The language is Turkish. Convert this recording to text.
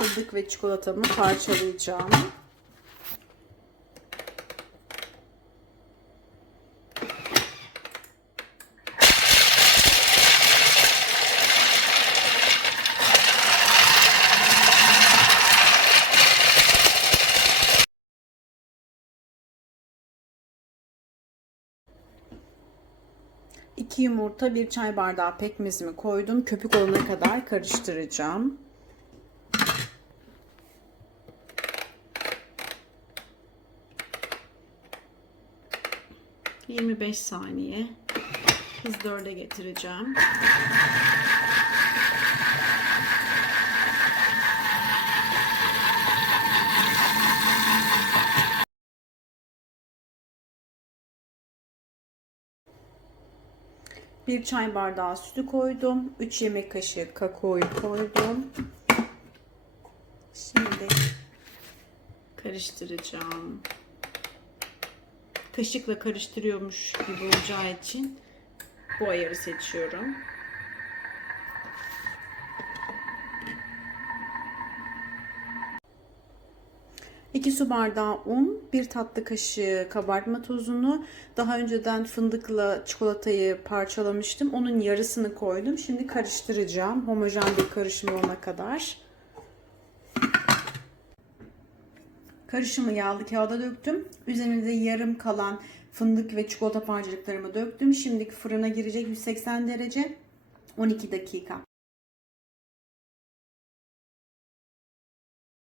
fındık ve çikolatamı parçalayacağım. Yumurta, bir çay bardağı pekmezimi koydum. Köpük olana kadar karıştıracağım. Yirmi beş saniye hız dörde getireceğim. Bir çay bardağı sütü koydum. 3 yemek kaşığı kakaoyu koydum. Şimdi karıştıracağım. Kaşıkla karıştırıyormuş gibi olacağı için bu ayarı seçiyorum. İki su bardağı un, bir tatlı kaşığı kabartma tozunu, daha önceden fındıkla çikolatayı parçalamıştım. Onun yarısını koydum. Şimdi karıştıracağım. Homojen bir karışım olana kadar. Karışımı yağlı kağıda döktüm. Üzerine de yarım kalan fındık ve çikolata parçacıklarımı döktüm. Şimdi fırına girecek 180 derece 12 dakika.